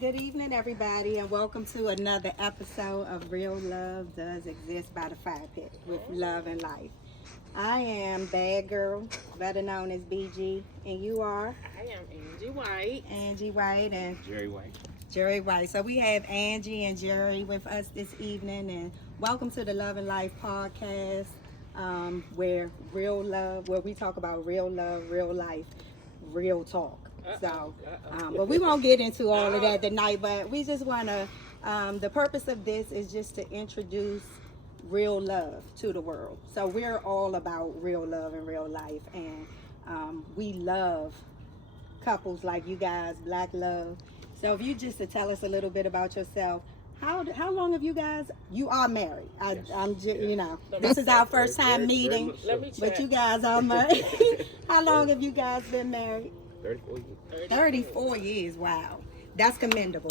Good evening, everybody, and welcome to another episode of Real Love Does Exist by the Fire Pit with Love and Life. I am Bad Girl, better known as BG, and you are? I am Angie White. Angie White and Jerry White. Jerry White. So we have Angie and Jerry with us this evening, and welcome to the Love and Life podcast, where real love, where we talk about real love, real life, real talk. But we won't get into all of that tonight. But we just want to. The purpose of this is just to introduce real love to the world. So we're all about real love and real life, and we love couples like you guys, Black love. So if you just to tell us a little bit about yourself. How long have you guys? You are married. I'm just, you know, this is our first time meeting, but you guys are married. How long have you guys been married? 34 years. 34 years. Wow, that's commendable.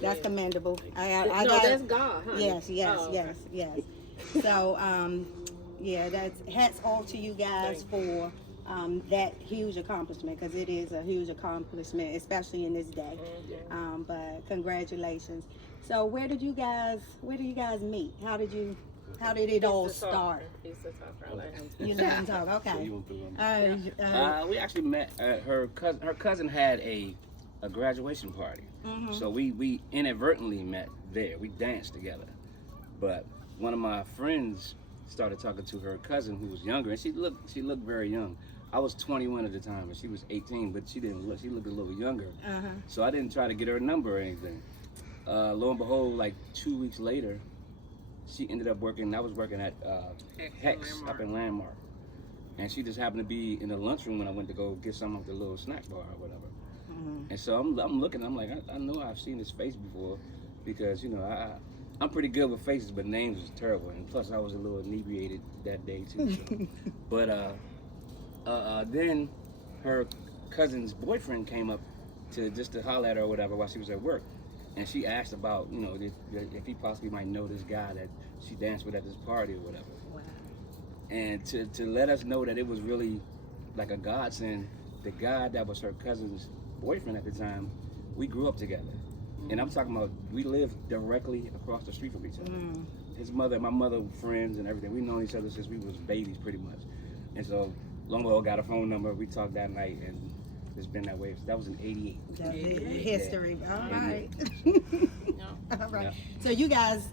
That's commendable. That's God, huh? Yes. So, yeah, that's hats off to you guys for that huge accomplishment, because it is a huge accomplishment, especially in this day. But congratulations. So, where did you guys meet? How did it all start? You let him talk. Okay. We actually met. Her cousin had a graduation party, so we inadvertently met there. We danced together, but one of my friends started talking to her cousin, who was younger, and she looked very young. I was 21 at the time, and she was 18, but she didn't look. She looked a little younger, so I didn't try to get her number or anything. Lo and behold, like 2 weeks later, she ended up working. I was working at Hex up in Landmark, and she just happened to be in the lunchroom when I went to go get some of the little snack bar or whatever. And so I'm looking. I'm like, I know I've seen this face before, because I'm pretty good with faces, but names was terrible, and plus I was a little inebriated that day too. So. But then her cousin's boyfriend came up to holler at her or whatever while she was at work. And she asked about, if he possibly might know this guy that she danced with at this party or whatever. Wow. And to let us know that it was really like a godsend, the guy that was her cousin's boyfriend at the time, we grew up together. And I'm talking about, we lived directly across the street from each other. His mother, my mother, friends and everything. We've known each other since we was babies pretty much. And so, long ago, got a phone number, we talked that night, and it's been that way. That was in 88. That's history. Yeah. All right. All right. Yeah. So you guys,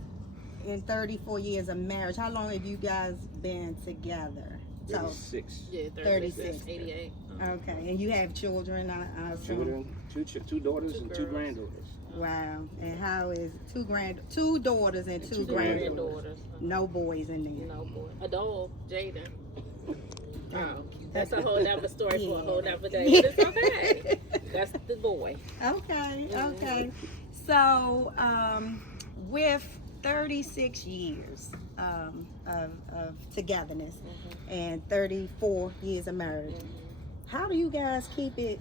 in 34 years of marriage, how long have you guys been together? 36. Yeah, 36. 88. Okay. And you have children, I assume? Children, two daughters and two granddaughters. Wow. And how is two daughters and two granddaughters? No boys in there. No boy. A dog, Jaden. Oh, that's a whole nother story for a whole nother day. But it's okay. That's the boy. Okay. So, with 36 years of togetherness and 34 years of marriage, how do you guys keep it?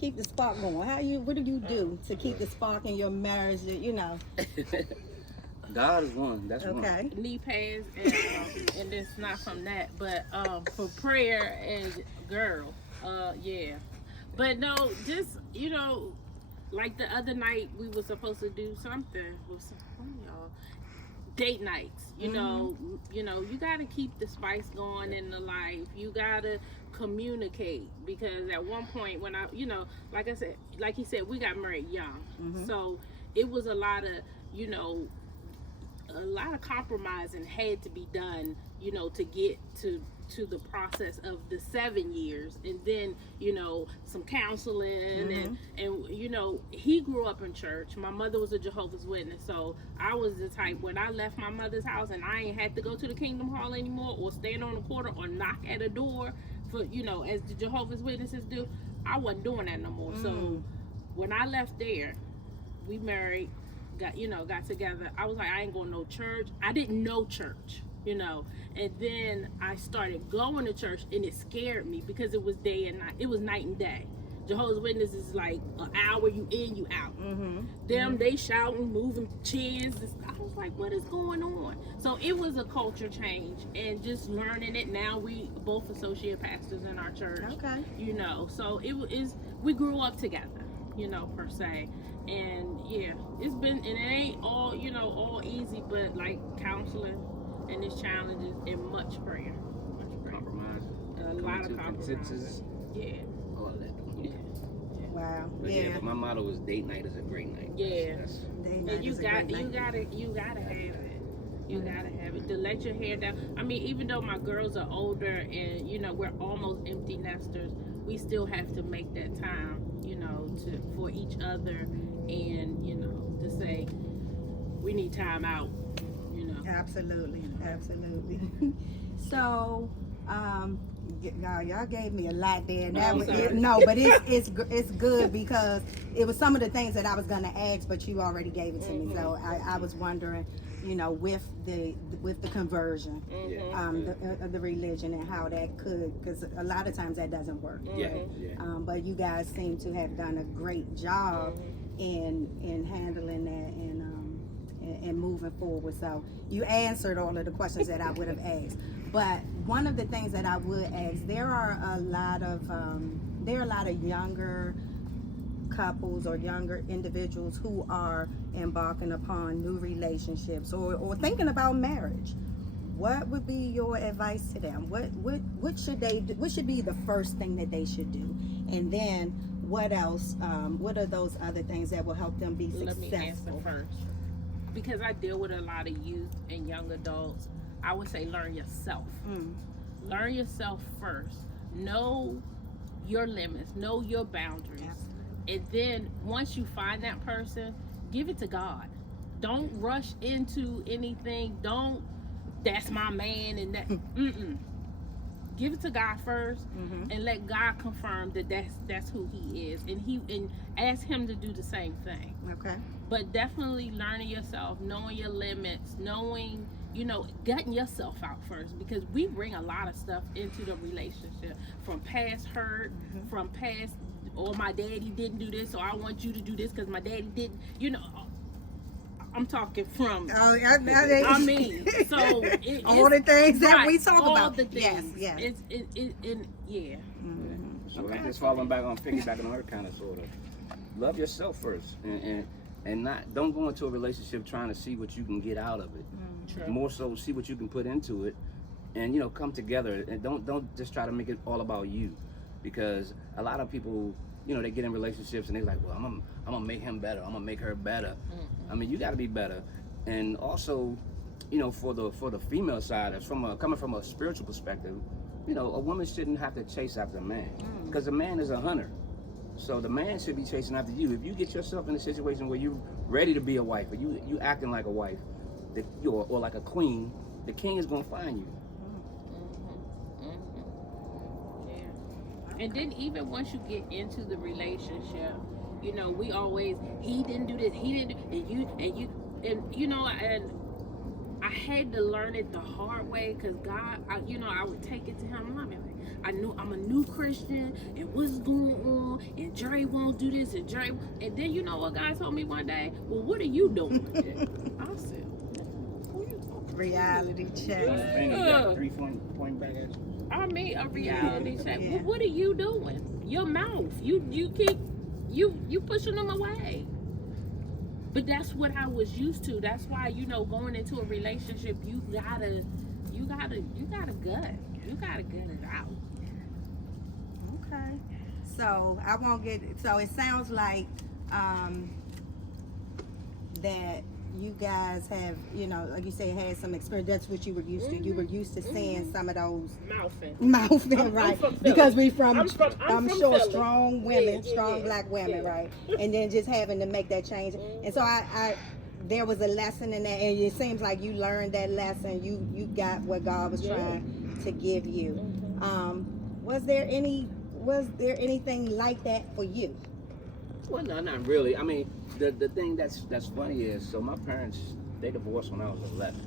Keep the spark going. What do you do to keep the spark in your marriage? God is one. That's one. Okay. Knee pads, and it's not from that, but for prayer and girl, yeah. But no, just like the other night we were supposed to do something with some y'all. Date nights, you know, you gotta keep the spice going in the life. You gotta communicate, because at one point when like he said, we got married young, so it was a lot of compromising had to be done, to get to the process of the 7 years, and then some counseling, and he grew up in church. My mother was a Jehovah's Witness, so I was the type, when I left my mother's house and I ain't had to go to the Kingdom Hall anymore or stand on the corner or knock at a door for as the Jehovah's Witnesses do, I wasn't doing that no more. So when I left there, we married, got together. I was like, I ain't going to no church. I didn't know church, and then I started going to church, and it scared me because it was day and night. It was night and day. Jehovah's Witnesses is like an hour you in, you out. They shouting, moving chairs. I was like, what is going on? So it was a culture change, and just learning it. Now we both associate pastors in our church. Okay. So we grew up together. per se. And yeah, it's been, and it ain't all, all easy, but like counseling and its challenges and much prayer. Compromise. A lot of compromises. Yeah. All of that. Yeah. Wow. But Yeah. but my motto is date night is a great night. Yeah. That's Date night And you is a great night. gotta have it. You gotta have it to let your hair down. I mean, even though my girls are older and we're almost empty nesters, we still have to make that time, for each other, and to say we need time out. Absolutely. So, y'all gave me a lot there. No, but it's good because it was some of the things that I was gonna ask, but you already gave it to me. So I was wondering, with the conversion, the religion and how that could, because a lot of times that doesn't work. Yeah. But you guys seem to have done a great job in handling that and moving forward. So you answered all of the questions that I would have asked. But one of the things that I would ask, there are a lot of younger couples or younger individuals who are embarking upon new relationships or thinking about marriage. What would be your advice to them? What should they do? What should be the first thing that they should do? And then what else? What are those other things that will help them be successful? Let me answer first. Because I deal with a lot of youth and young adults, I would say learn yourself. Learn yourself first. Know your limits. Know your boundaries. And then once you find that person, give it to God. Don't rush into anything. That's my man and that. Give it to God first, and let God confirm that that's who He is, and ask Him to do the same thing. Okay. But definitely learning yourself, knowing your limits, knowing, gutting yourself out first, because we bring a lot of stuff into the relationship from past hurt, from past, or my daddy didn't do this, so I want you to do this because my daddy didn't, I'm talking from. Oh, I mean, so all the things that we talk about. All the things. Yes. Yeah. So just piggybacking on her kind of sort of. Love yourself first, and don't go into a relationship trying to see what you can get out of it. True. More so, see what you can put into it, and come together. And don't just try to make it all about you, because a lot of people, they get in relationships and they're like, well, I'm gonna make him better. I'm gonna make her better. I mean, you got to be better, and also, for the female side, coming from a spiritual perspective, a woman shouldn't have to chase after a man, because a man is a hunter. So the man should be chasing after you. If you get yourself in a situation where you're ready to be a wife, or you acting like a wife, or like a queen, the king is gonna find you. Yeah. And then even once you get into the relationship, we always, he didn't do this, he didn't do, and I had to learn it the hard way, because God, I would take it to him. I'm a new Christian, and what's going on? And Jerry won't do this, and then you know what God told me one day? Well, what are you doing? I said, who you talking to? Reality check. Yeah. 3 point back at you. I mean, a reality check. Well, what are you doing? Your mouth. You keep you pushing them away. But that's what I was used to. That's why, going into a relationship, you gotta gut. You gotta gut it out. Okay. So I won't get. So it sounds like that you guys have, like you said, had some experience. That's what you were used to. You were used to seeing some of those mouthing, right? Because I'm sure Philly. strong women, strong black women, right? And then just having to make that change. And so I there was a lesson in that, and it seems like you learned that lesson. You got what God was trying to give you. Was there anything like that for you? Well, no, not really. I mean, the thing that's funny is, so my parents, they divorced when I was 11.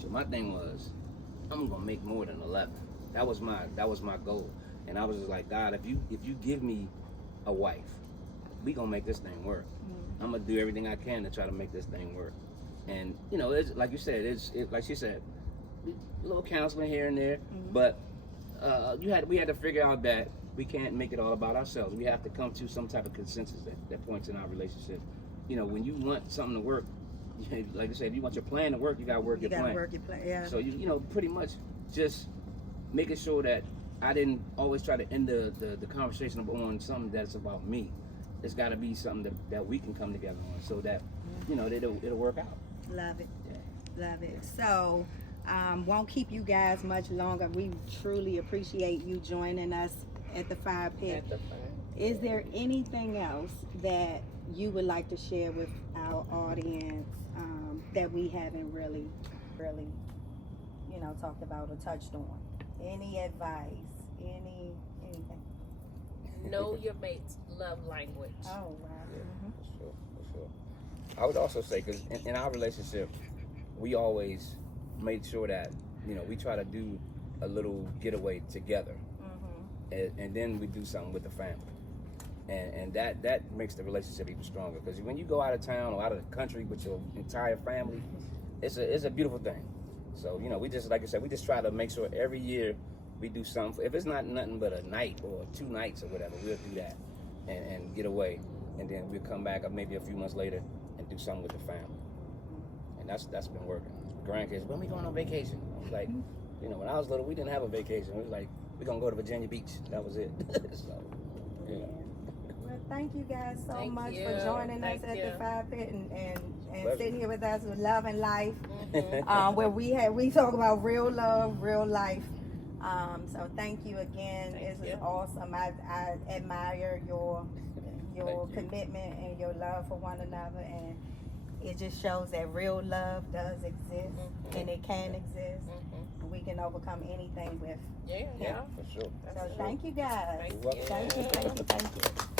So my thing was, I'm gonna make more than 11. That was my goal, and I was just like, God, if you give me a wife, we gonna make this thing work. I'm gonna do everything I can to try to make this thing work. And it's like you said, it's like she said, a little counseling here and there, but we had to figure out that we can't make it all about ourselves. We have to come to some type of consensus that points in our relationship. You know, when you want something to work, like I said, if you want your plan to work, you gotta work your plan. Work your plan. Yeah. So you know, pretty much just making sure that I didn't always try to end the conversation on something that's about me. It's got to be something that we can come together on, so that you know it'll work out. Love it. Yeah. Love it. So won't keep you guys much longer. We truly appreciate you joining us at the Fire Pit. Is there anything else that you would like to share with our audience that we haven't really, you know, talked about or touched on? Any advice? Anything? Know your mate's love language. Oh, wow. Yeah, for sure. I would also say, because in our relationship, we always made sure that, you know, we try to do a little getaway together. And then we do something with the family. And that makes the relationship even stronger. Because when you go out of town or out of the country with your entire family, it's a beautiful thing. So, you know, we just, like I said, we just try to make sure every year we do something. If it's not nothing but a night or 2 nights or whatever, we'll do that and get away. And then we'll come back maybe a few months later and do something with the family. And that's been working. Grandkids, when we going on vacation? I was like, you know, when I was little, we didn't have a vacation. It was like, we're going to go to Virginia Beach. That was it. So, you know. Well, thank you guys so much for joining us at the Fire Pit and sitting here with us with Love and Life, where we talk about real love, real life. So thank you again. This is awesome. I admire your commitment and your love for one another, and it just shows that real love does exist and it can exist. We can overcome anything with Yeah, for sure. So thank you guys. Thank you. Thank you.